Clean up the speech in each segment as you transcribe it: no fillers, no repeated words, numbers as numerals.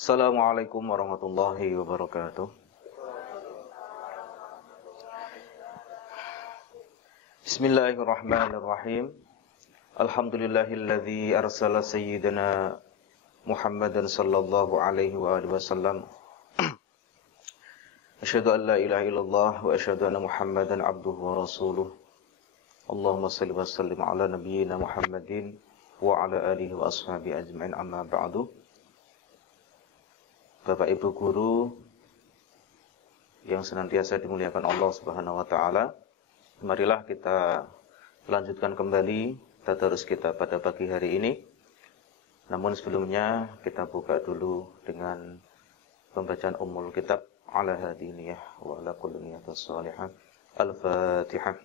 Assalamualaikum warahmatullahi wabarakatuh. Bismillahirrahmanirrahim. Alhamdulillahilladzi arsala sayyidana Muhammadan sallallahu alaihi wa alihi wasallam. Asyhadu an la ilaha illallah wa asyhadu anna Muhammadan abduhu wa rasuluh. Allahumma shalli wa sallim ala nabiyyina Muhammadin wa ala alihi wa ashabihi ajma'in, amma ba'du. Bapak Ibu guru yang senantiasa dimuliakan Allah Subhanahu wa taala, marilah kita lanjutkan kembali tadarus kita pada pagi hari ini. Namun sebelumnya kita buka dulu dengan pembacaan Ummul Kitab ala hadiniyah wa ala kulli niyatin shalihah. Al-Fatihah.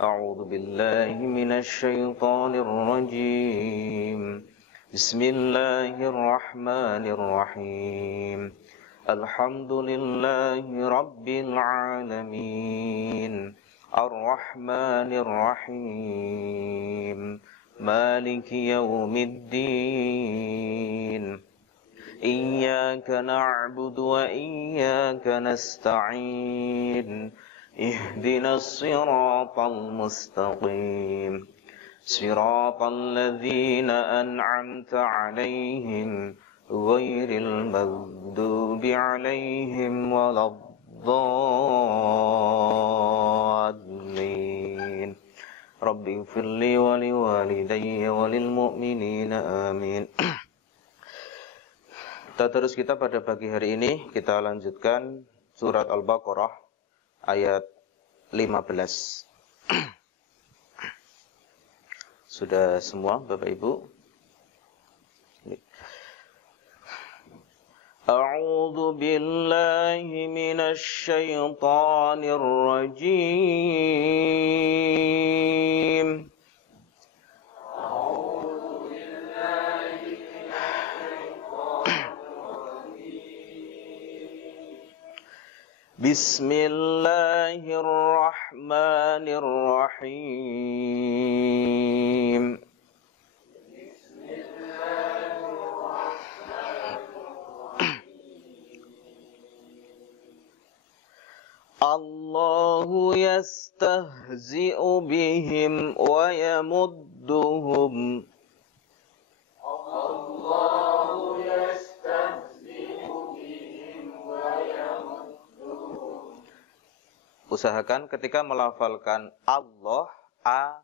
A'udzu billahi minasy syaithanir rajim. Bismillahirrahmanirrahim. Alhamdulillahi rabbil alamin. Ar-Rahmanir Rahim. Maliki yaumiddin. Iyyaka na'budu wa iyyaka nasta'in. Ihdinas siratal mustaqim. Siratal ladzina an'amta 'alaihim ghairil maghdubi 'alaihim waladdallin. Rabbi ighfirli wa liwalidayya wa lil mu'minina amin. Tadarus kita pada pagi hari ini kita lanjutkan surat Al-Baqarah ayat 15. Sudah semua Bapak Ibu? A'udzu billahi minasy syaithanir rajim. Bismillahirrahmanirrahim. Allahu yastahzi'u bihim wa yamudduhum. Allahu yastahzi'u bihim wa yamudduhum. Usahakan ketika melafalkan Allah, A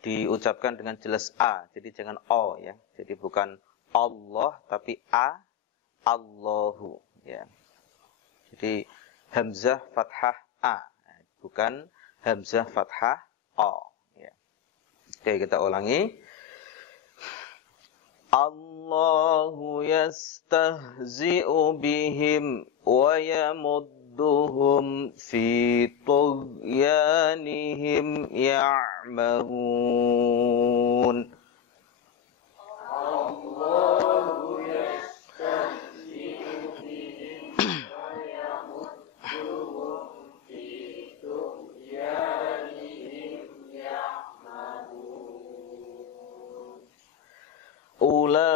diucapkan dengan jelas A, jadi jangan O ya. Jadi bukan Allah tapi A, Allahu ya. Jadi hamzah fathah A, bukan hamzah fathah O ya. Oke, kita ulangi. Allahu yastahzi'u bihim wa yamudduhum fi tughyanihim ya'mahun. Allahu yastahzi'u bihim wa yamudduhum fi tughyanihim ya'mahun. Ulaika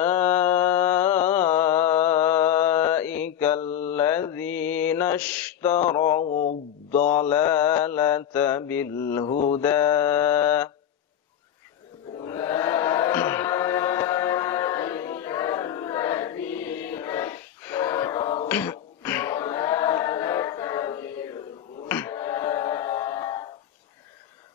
alladzina ishtaraw ad-dalalata bil huda. Ulaika alladzina ishtaraw ad-dalalata bil huda.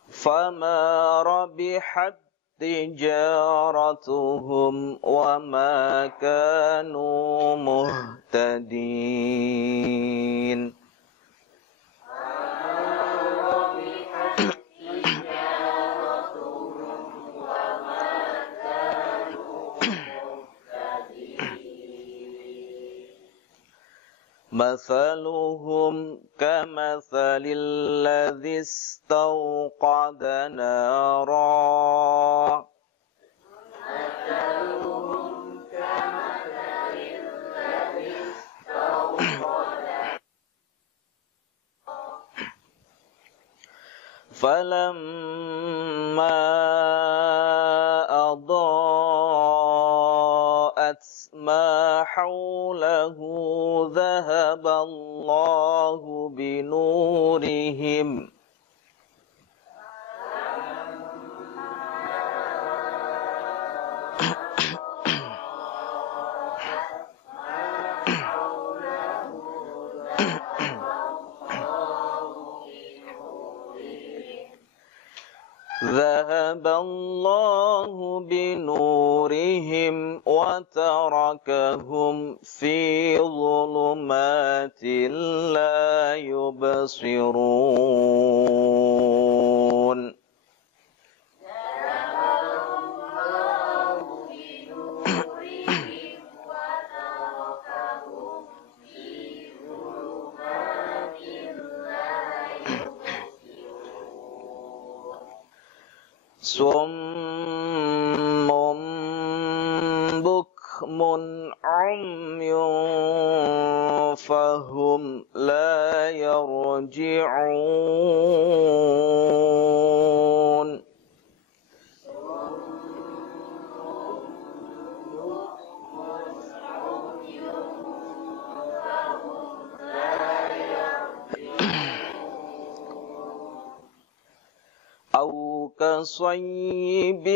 Fama rabihat tijaratuhum wa ma kanu muhtadin. Mathaluhum kamathalil ladzi istawqada nara. Mathaluhum kamathalil ladzi istawqada. Falamma adaa'at ma حوله ذهب الله بنورهم ذهب الله بنورهم وتركهم في ظلمات لا يبصرون صم بكم عمي فهم لا يرجعون أو كصيب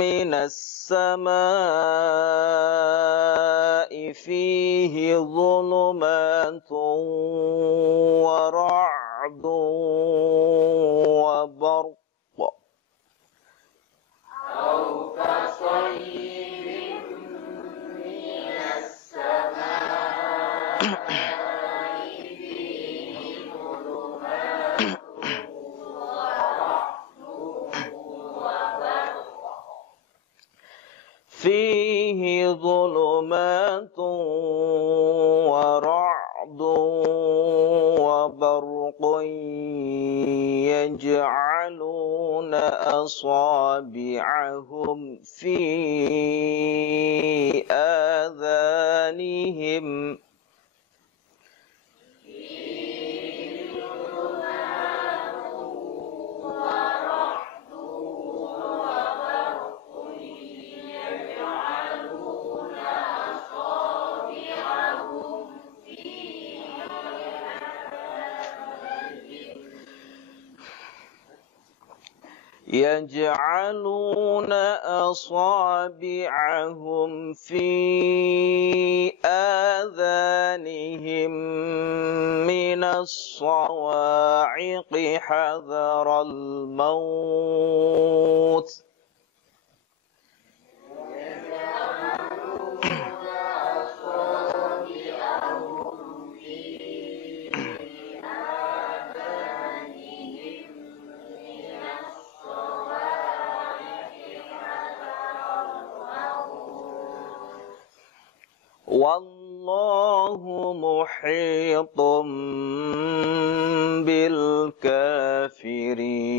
من السماء فيه ظلمات ورعد وبرق أو كصيب من السماء فيه ظلمات ورعد وبرق يجعلون أصابعهم في آذانهم يجعلون أصابعهم في آذانهم من الصواعق حذر الموت والله محيط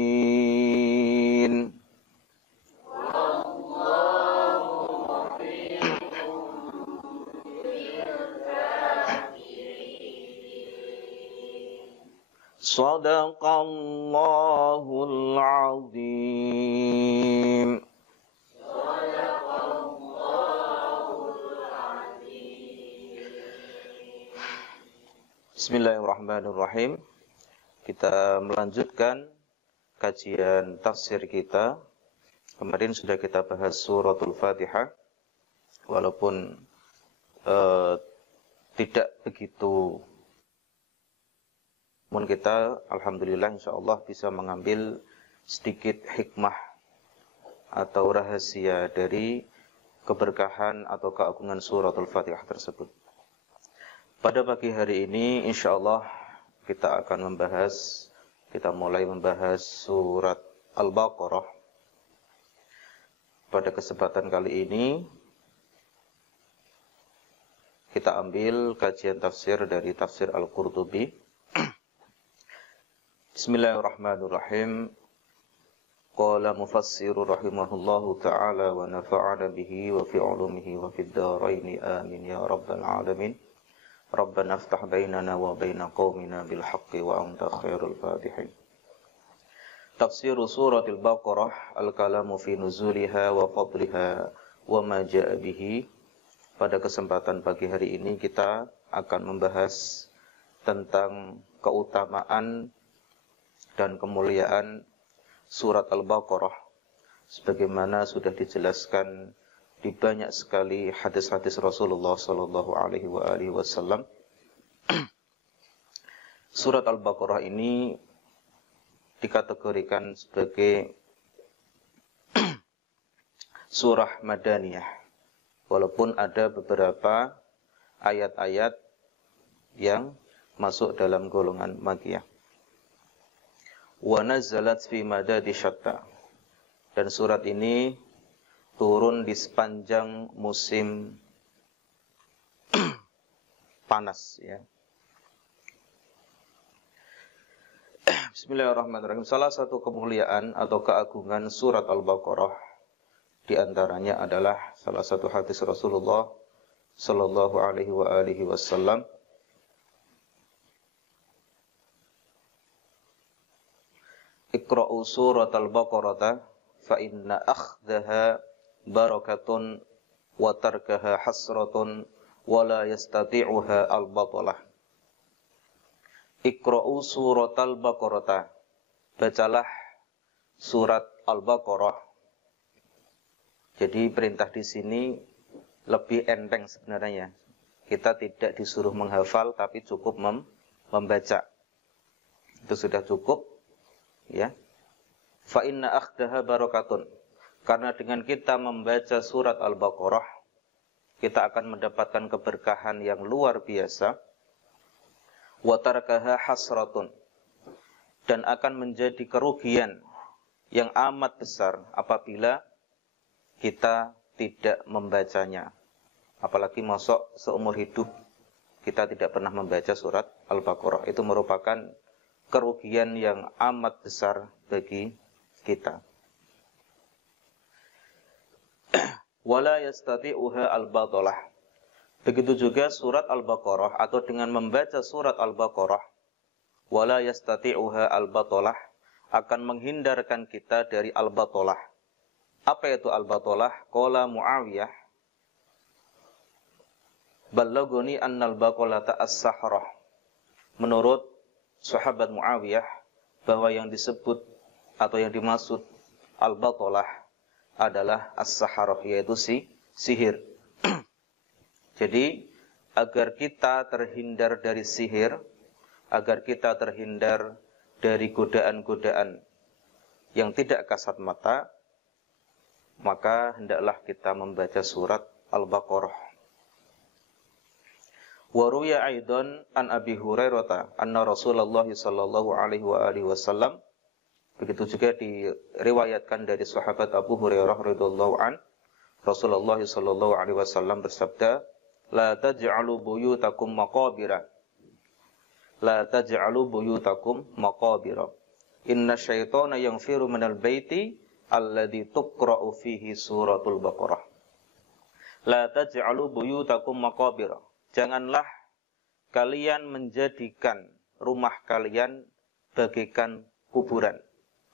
بالكافرين صدق الله العظيم. Bismillahirrahmanirrahim. Kita melanjutkan kajian tafsir kita. Kemarin sudah kita bahas suratul Fatihah. Walaupun tidak begitu, namun kita alhamdulillah insyaallah bisa mengambil sedikit hikmah atau rahasia dari keberkahan atau keagungan suratul Fatihah tersebut. Pada pagi hari ini insyaallah kita akan mulai membahas surat Al-Baqarah. Pada kesempatan kali ini kita ambil kajian tafsir dari tafsir Al-Qurtubi. Bismillahirrahmanirrahim. Qala mufassiru rahimahullahu ta'ala wa nafa'ana bihi wa fi 'ulumihi wa fid dharain amin ya rabbal alamin. Rabbana aftah bainana wa baina qaumina bil haqqi wa anta khairul fatihin. Tafsir suratul Baqarah al-kalamu fi nuzuliha wa fadliha wa ma jaa bihi pada kesempatan pagi hari ini kita akan membahas tentang keutamaan dan kemuliaan surat Al-Baqarah sebagaimana sudah dijelaskan di banyak sekali hadis-hadis Rasulullah sallallahu alaihi wasallam. Surat Al-Baqarah ini dikategorikan sebagai surah Madaniyah, walaupun ada beberapa ayat-ayat yang masuk dalam golongan Makkiyah. Wa nazzalat fi madadi syatta, dan surat ini turun di sepanjang musim panas, ya. Bismillahirrahmanirrahim. Salah satu kemuliaan atau keagungan surat Al-Baqarah di antaranya adalah salah satu hadis Rasulullah sallallahu alaihi wasallam, Iqra'u surat Al-Baqarah fa inna akhdaha barakatun wa tarkaha hasratun wa la yastati'uha al-batalah. Iqra'u surat Al-Baqarah, bacalah surat Al-Baqarah. Jadi perintah di sini lebih enteng sebenarnya. Kita tidak disuruh menghafal, tapi cukup membaca. Itu sudah cukup, ya. Fa inna akhdaha barakatun. Karena dengan kita membaca surat Al-Baqarah, kita akan mendapatkan keberkahan yang luar biasa. Wa tarakaha hasratun. Dan akan menjadi kerugian yang amat besar apabila kita tidak membacanya. Apalagi masuk seumur hidup kita tidak pernah membaca surat Al-Baqarah. Itu merupakan kerugian yang amat besar bagi kita. Wala yastati'uha al-batalah. Begitu juga surat Al-Baqarah, atau dengan membaca surat Al-Baqarah, wala yastati'uha al-batalah, akan menghindarkan kita dari al-batalah. Apa itu al-batalah? Qala Muawiyah, ballaguni annal baqalata as-sahrah. Menurut sahabat Muawiyah, bahwa yang disebut atau yang dimaksud al-batalah adalah as-sahrah, yaitu sihir. Jadi agar kita terhindar dari sihir, agar kita terhindar dari godaan-godaan yang tidak kasat mata, maka hendaklah kita membaca surat Al-Baqarah. Wa ruya aidan an Abi Hurairah anna Rasulullah sallallahu alaihi wasallam. Begitu juga diriwayatkan dari sahabat Abu Hurairah radhiyallahu an, Rasulullah sallallahu alaihi wasallam bersabda, la taj'alu buyutakum maqabira. La taj'alu buyutakum maqabira. Inna syaitana yanfiru minal baiti alladzi tuqra'u fihi suratul Baqarah. La taj'alu buyutakum maqabira. Janganlah kalian menjadikan rumah kalian bagaikan kuburan.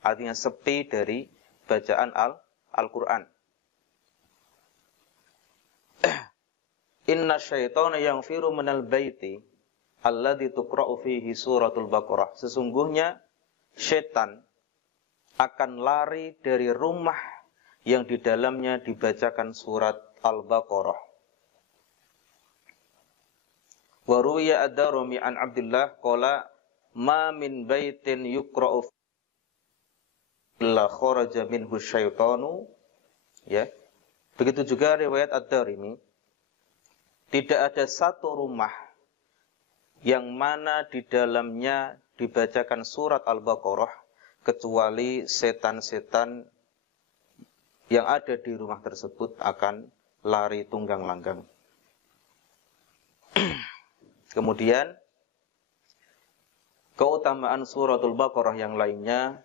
Artinya sepi dari bacaan Al-Qur'an. Inna syaitana yanfiru minal baiti alladzi tuqra'u fihi suratul Baqarah. Sesungguhnya syaitan akan lari dari rumah yang di dalamnya dibacakan surat Al-Baqarah. Wa ruwiya ad-Darimi an Abdullah qala ma min baitin yuqra'u illa kharaja minhu syaitanu, ya. Begitu juga riwayat ad-Darimi, tidak ada satu rumah yang mana di dalamnya dibacakan surat Al-Baqarah kecuali setan-setan yang ada di rumah tersebut akan lari tunggang langgang. Kemudian keutamaan suratul Baqarah yang lainnya,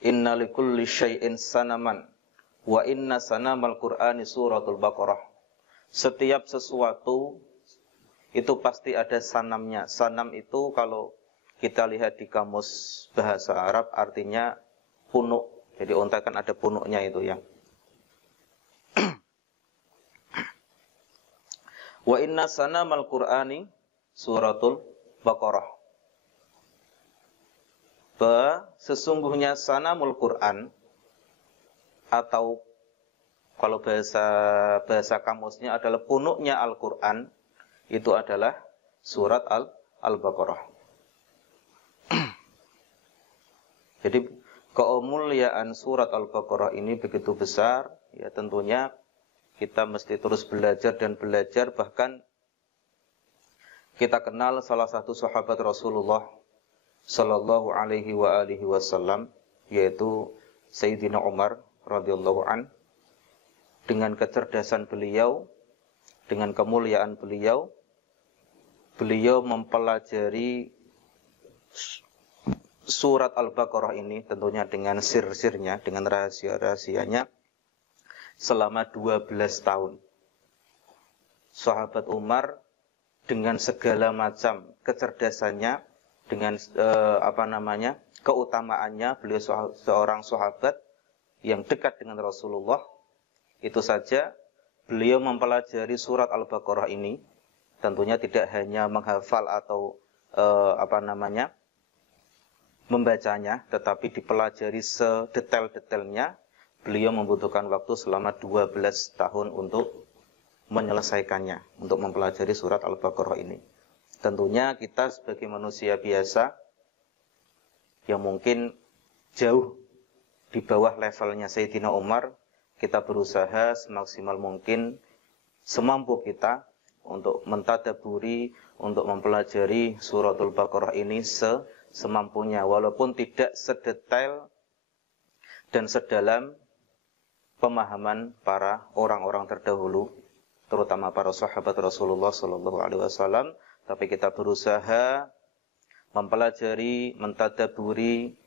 inna likulli syai'in sanaman wa inna sanamal Qur'ani suratul Baqarah. Setiap sesuatu itu pasti ada sanamnya. Sanam itu kalau kita lihat di kamus bahasa Arab artinya punuk. Jadi unta kan ada punuknya itu ya. Wa inna sanamal Qur'ani suratul Baqarah. Bahwa sesungguhnya sanamul Qur'an, atau kalau bahasa kamusnya adalah punuknya Al-Qur'an, itu adalah surat Al-Baqarah. Jadi kemuliaan surat Al-Baqarah ini begitu besar, ya tentunya kita mesti terus belajar dan belajar. Bahkan kita kenal salah satu sahabat Rasulullah sallallahu alaihi wasallam, yaitu Sayyidina Umar radhiyallahu an. Dengan kecerdasan beliau, dengan kemuliaan beliau, beliau mempelajari surat Al-Baqarah ini tentunya dengan sir-sirnya, dengan rahasia-rahasianya selama 12 tahun. Sahabat Umar dengan segala macam kecerdasannya, dengan keutamaannya, beliau seorang sahabat yang dekat dengan Rasulullah. Itu saja beliau mempelajari surat Al-Baqarah ini, tentunya tidak hanya menghafal atau membacanya, tetapi dipelajari sedetail-detailnya. Beliau membutuhkan waktu selama 12 tahun untuk menyelesaikannya, untuk mempelajari surat Al-Baqarah ini. Tentunya kita sebagai manusia biasa yang mungkin jauh di bawah levelnya Sayyidina Umar, kita berusaha semaksimal mungkin, semampu kita untuk mentadaburi, untuk mempelajari suratul Baqarah ini semampunya, walaupun tidak sedetail dan sedalam pemahaman para orang-orang terdahulu, terutama para sahabat Rasulullah sallallahu alaihi wasallam, tapi kita berusaha mempelajari, mentadaburi,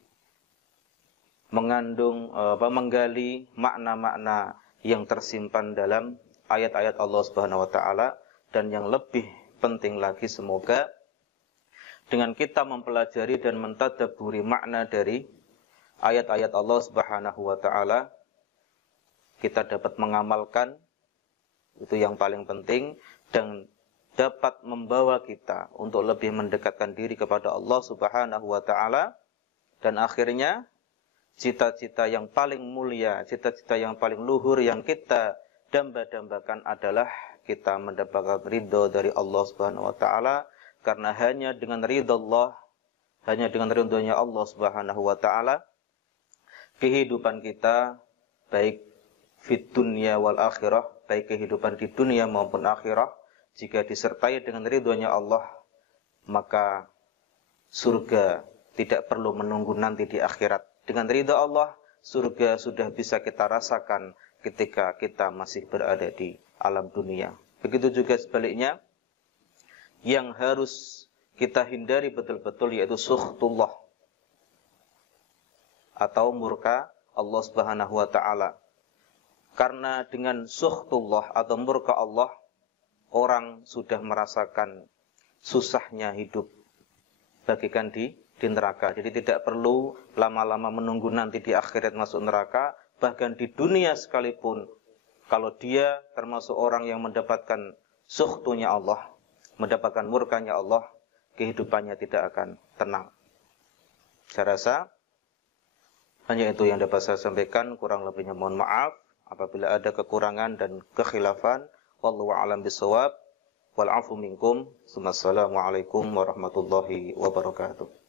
menggali makna-makna yang tersimpan dalam ayat-ayat Allah Subhanahu wa taala. Dan yang lebih penting lagi, semoga dengan kita mempelajari dan mentadaburi makna dari ayat-ayat Allah Subhanahu wa taala, kita dapat mengamalkan, itu yang paling penting, dan dapat membawa kita untuk lebih mendekatkan diri kepada Allah Subhanahu wa taala. Dan akhirnya cita-cita yang paling mulia, cita-cita yang paling luhur yang kita damba-dambakan adalah kita mendapatkan ridho dari Allah Subhanahu wa taala. Karena hanya dengan ridho Allah, hanya dengan ridhonya Allah Subhanahu wa taala, kehidupan kita baik fid dunya wal akhirah, baik kehidupan di dunia maupun akhirah, jika disertai dengan ridhonya Allah, maka surga tidak perlu menunggu nanti di akhirat. Dengan ridha Allah, surga sudah bisa kita rasakan ketika kita masih berada di alam dunia. Begitu juga sebaliknya, yang harus kita hindari betul-betul yaitu sukhtullah, atau murka Allah Subhanahu wa taala. Karena dengan sukhtullah atau murka Allah, orang sudah merasakan susahnya hidup bagikan di neraka. Jadi tidak perlu lama-lama menunggu nanti di akhirat masuk neraka. Bahkan di dunia sekalipun, kalau dia termasuk orang yang mendapatkan sukhtunya Allah, mendapatkan murkanya Allah, kehidupannya tidak akan tenang. Saya rasa hanya itu yang dapat saya sampaikan. Kurang lebihnya mohon maaf apabila ada kekurangan dan kekhilafan. Wallahu a'lam bishawab. Wal 'afu minkum. Wassalamualaikum warahmatullahi wabarakatuh.